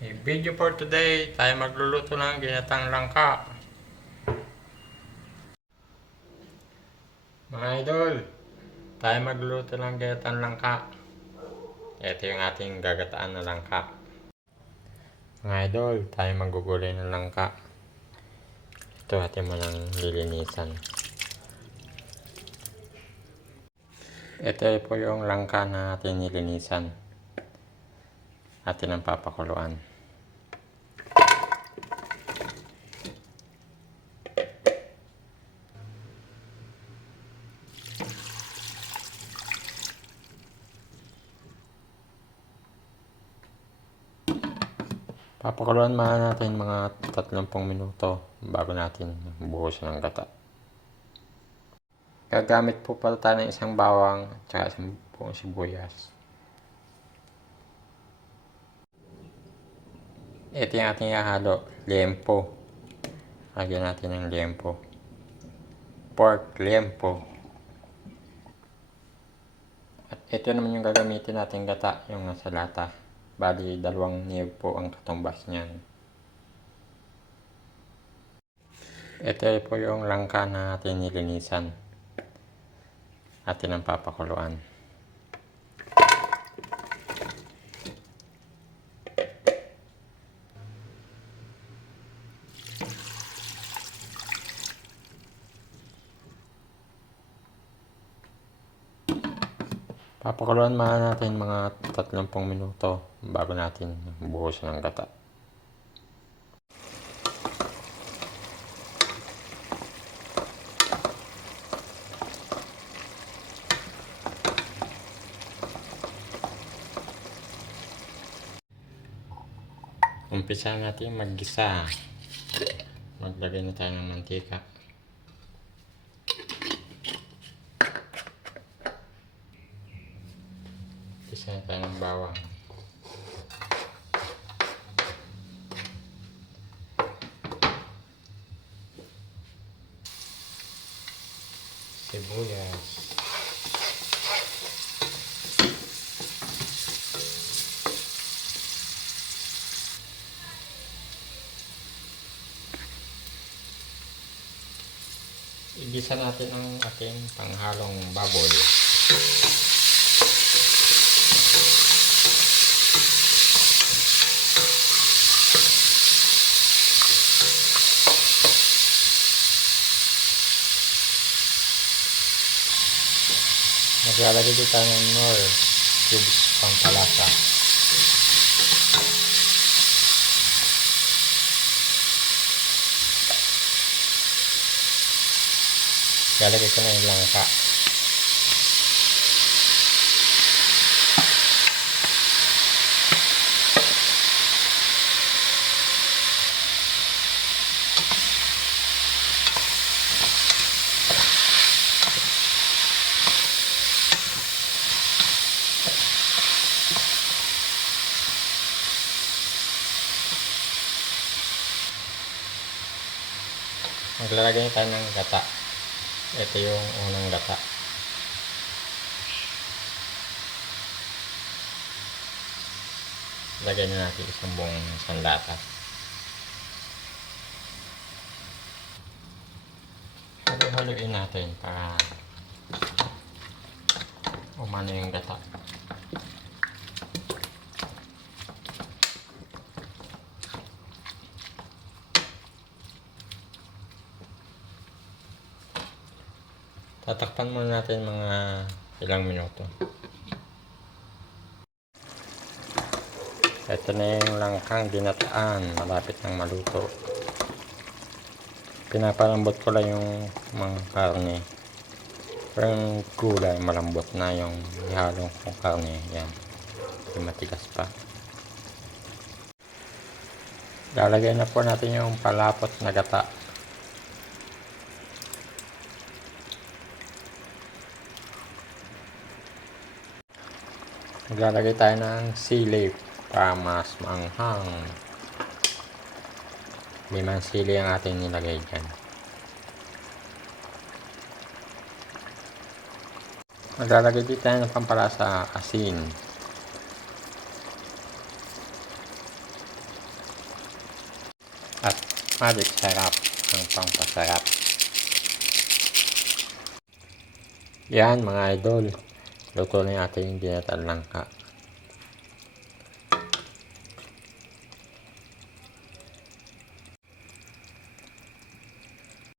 Video for today, tayo magluluto ng ginatang langka. Mga idol, tayo magluluto ng ginatang langka. Ito yung ating gagataan na langka. Mga idol, tayo magugulay ng langka. Ito atin mo lang lilinisan. Ito po yung langka na ating nilinisan. Atin ang papakuluan. Papakuluan muna natin mga 30 minuto bago natin buhusan ng gata. Gagamit po pala tayo ng isang bawang at saka isang buong sibuyas. Ito yung ating ihahalo, liempo. Lagyan natin ng liempo. Pork liempo. At ito naman yung gagamitin natin gata, yung nasa lata. Bali, 2 niyog po ang katumbas niyan. Ito po yung langka na ating nilinisan. Atin ang papakuluan. Papakuluan muna natin mga 30 minuto bago natin buhusan ng gata. Umpisa natin maggisa. Maglagay na tayo ng mantika. Umpisa na tayo ng bawang. Sibuyas. Igisa natin ang ating panghalong baboy. Maglalagay dito tayo ng Knorr cubes pampalasa. Lalagay ko na yung langka. Maglalagay tayo ng gata. Ito yung unang gata. Lagyan na natin isang buong sandata. Halo-haloin natin para umano yung gata. Tatakpan muna natin mga ilang minuto. Ito na yung langkang ginataan. Malapit nang maluto. Pinapalambot ko lang yung mga karne. Pero yung gulay malambot na, yung ihalong kong karne. Yan. Hindi matigas pa. Lalagay na po natin yung palapot na gata. Maglalagay tayo ng sili para mas maanghang. 5 sili ang ating nilagay dyan. Maglalagay dito tayo ng pampalasa, asin. at magic sarap ang pampasarap. Yan mga idol, luto na yung ating binatang langka.